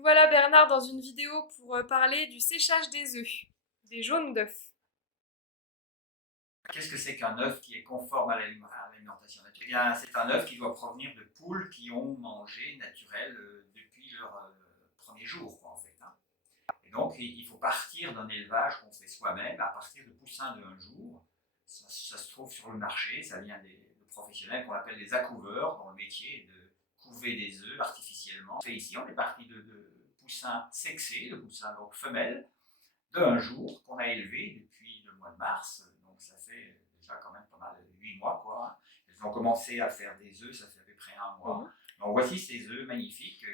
Nous voilà Bernard dans une vidéo pour parler du séchage des œufs, des jaunes d'œufs. Qu'est-ce que c'est qu'un œuf qui est conforme à l'alimentation naturelle? Eh bien, c'est un œuf qui doit provenir de poules qui ont mangé naturel depuis leur premier jour, quoi, en fait. Hein. Et donc, il faut partir d'un élevage qu'on fait soi-même, à partir de poussins de un jour. Ça se trouve sur le marché, ça vient de professionnels qu'on appelle des accouveurs, dont le métier est de couver des œufs artificiellement. Et ici, on est parti de poussins sexés, de poussins donc femelles, de un jour qu'on a élevé depuis le mois de mars. Donc ça fait déjà quand même pas mal, 8 mois quoi. Elles ont commencé à faire des œufs, ça fait à peu près un mois. Donc voici ces œufs magnifiques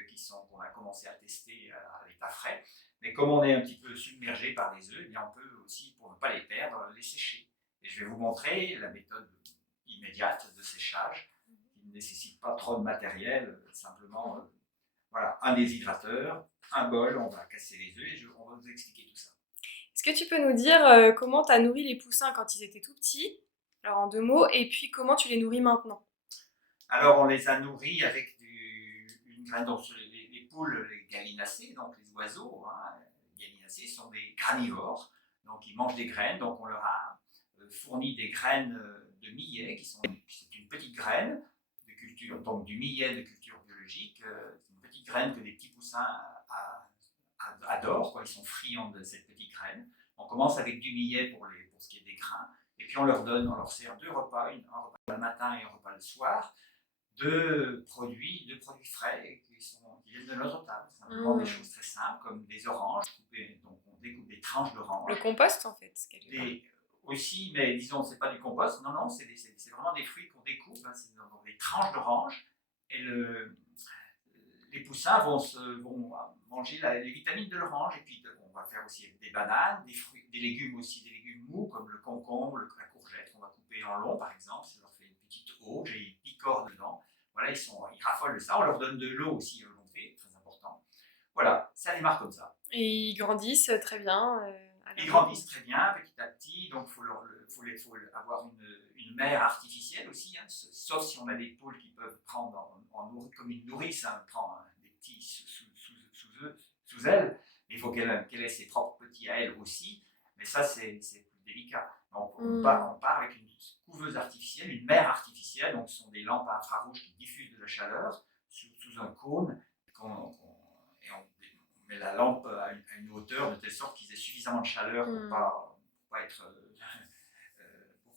qu'on a commencé à tester à l'état frais. Mais comme on est un petit peu submergé par les œufs, eh bien on peut aussi, pour ne pas les perdre, les sécher. Et je vais vous montrer la méthode immédiate de séchage qui ne nécessite pas trop de matériel, simplement voilà, un déshydrateur, un bol, on va casser les œufs et on va vous expliquer tout ça. Est-ce que tu peux nous dire comment tu as nourri les poussins quand ils étaient tout petits? Alors en 2 mots, et puis comment tu les nourris maintenant? Alors on les a nourris avec une graine, donc les poules, les gallinacées, donc les oiseaux, hein, les gallinacés sont des granivores, donc ils mangent des graines, donc on leur a fourni des graines de millet, c'est une petite graine de culture, donc du millet de culture biologique, c'est une petite graine que des petits poussins adorent, quoi, ils sont friands de cette petite graine. On commence avec du millet pour ce qui est des grains, et puis on leur sert 2 repas, un repas le matin et un repas le soir, de produits frais qui viennent de notre table. Simplement des choses très simples comme des oranges coupées, donc on découpe des tranches d'oranges. Le compost en fait, Aussi, mais disons, c'est pas du compost, non, c'est vraiment des fruits qu'on découpe, hein, c'est des tranches d'orange, et les poussins vont manger les vitamines de l'orange, et puis on va faire aussi des bananes, des fruits, des légumes aussi, des légumes mous comme le concombre, la courgette, qu'on va couper en long par exemple, ça leur fait une petite auge et ils picorent dedans. Voilà, ils raffolent de ça, on leur donne de l'eau aussi volonté, très important. Voilà, ça démarre comme ça. Et ils grandissent très bien. Ils grandissent très bien petit à petit, donc il faut avoir une mère artificielle aussi, hein, sauf si on a des poules qui peuvent prendre comme une nourrice, hein, prend des petits sous elle, mais il faut qu'elle ait ses propres petits à elle aussi, mais ça c'est plus délicat. Donc on part avec une couveuse artificielle, une mère artificielle, donc ce sont des lampes infrarouges qui diffusent de la chaleur sous un cône, et on met la lampe à une hauteur de telle sorte qu'ils aient suffisamment de chaleur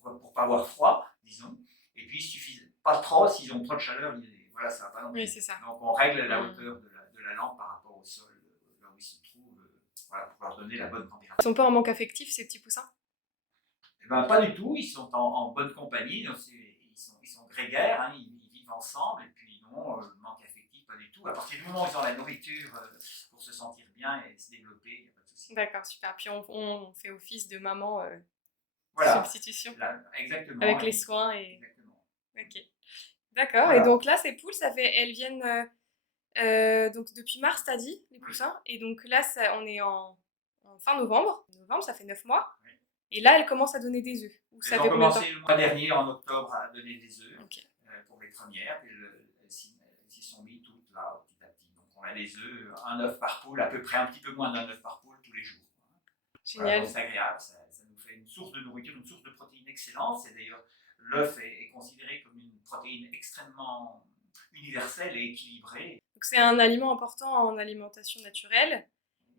pour pas avoir froid, disons. Et puis pas trop, s'ils ont trop de chaleur, voilà, ça va pas non plus. Oui, c'est ça. Donc on règle la hauteur de la lampe par rapport au sol, là où ils se trouvent, voilà, pour leur donner la bonne température. Ils sont pas en manque affectif ces petits poussins? Eh ben, pas du tout, ils sont en bonne compagnie, ils sont grégaires, hein, ils vivent ensemble, et puis non, manque affectif, pas du tout. À partir du moment où ils ont la nourriture pour se sentir bien et se développer, il n'y a pas de souci. D'accord, super. Puis on fait office de maman voilà. substitution. Là, exactement. Avec les soins et. Exactement. Ok. D'accord. Voilà. Et donc là, ces poules, elles viennent donc depuis mars, t'as dit, les poussins. Et donc là, on est en fin novembre. Novembre, ça fait 9 mois. Oui. Et là, elles commencent à donner des œufs. Elles ont commencé le mois dernier, en octobre, à donner des œufs pour les premières. Puis elles s'y sont mis toutes là, petit à petit. Donc on a des œufs, un œuf par poule, à peu près un petit peu moins d'un œuf par poule tous les jours. Génial. Voilà, c'est agréable, ça nous fait une source de nourriture, une source de protéines excellente. C'est d'ailleurs, l'œuf est considéré comme une protéine extrêmement universelle et équilibrée. Donc c'est un aliment important en alimentation naturelle.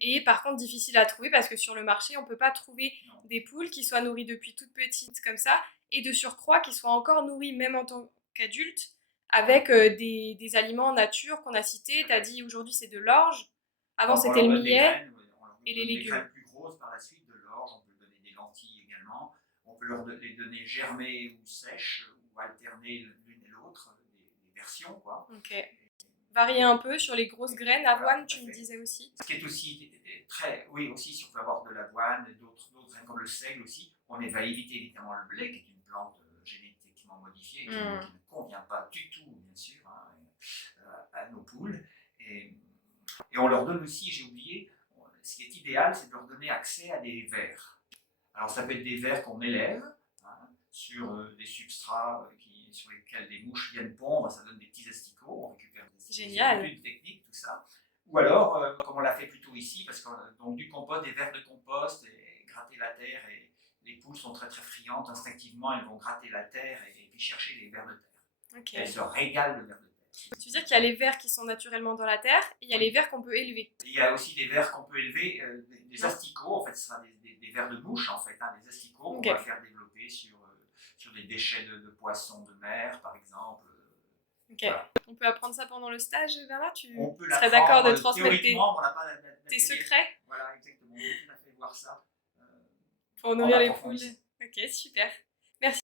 Et par contre, difficile à trouver parce que sur le marché, on ne peut pas trouver des poules qui soient nourries depuis toute petite comme ça et de surcroît qui soient encore nourries même en tant qu'adultes avec des aliments nature qu'on a cités. Tu as dit aujourd'hui c'est de l'orge, avant c'était le millet et les légumes. Des graines plus grosses par la suite, de l'orge, on peut donner des lentilles également. On peut les donner germées ou sèches ou alterner l'une et l'autre, des versions quoi. Ok. Varier un peu sur les grosses graines, avoine, tu me disais aussi. Ce qui est aussi aussi si on peut avoir de l'avoine, d'autres graines comme le seigle aussi, on va éviter évidemment le blé qui est une plante génétiquement modifiée qui ne convient pas du tout, bien sûr, à nos poules. Et on leur donne aussi, j'ai oublié, ce qui est idéal, c'est de leur donner accès à des vers. Alors ça peut être des vers qu'on élève sur des substrats sur lesquels des mouches viennent pondre, ça donne des petits asticots, on récupère des asticots. Génial. C'est une technique, tout ça. Ou alors, comme on l'a fait plutôt ici, parce que donc du compost, des vers de compost, et gratter la terre, et les poules sont très très friandes, instinctivement elles vont gratter la terre et puis chercher les vers de terre. Ok. Et elles se régalent de vers de terre. Tu veux dire qu'il y a les vers qui sont naturellement dans la terre et il y a les vers qu'on peut élever. Il y a aussi des vers qu'on peut élever, des asticots, en fait, ce sera des vers de mouche, en fait, hein, des asticots qu'on va faire développer sur des déchets de poissons de mer, par exemple. Ok. Voilà. On peut apprendre ça pendant le stage, Bernard? Tu serais d'accord de transmettre tes secrets? Voilà, exactement. On peut tout à fait voir ça. Pour nourrir les poules. Ok, super. Merci.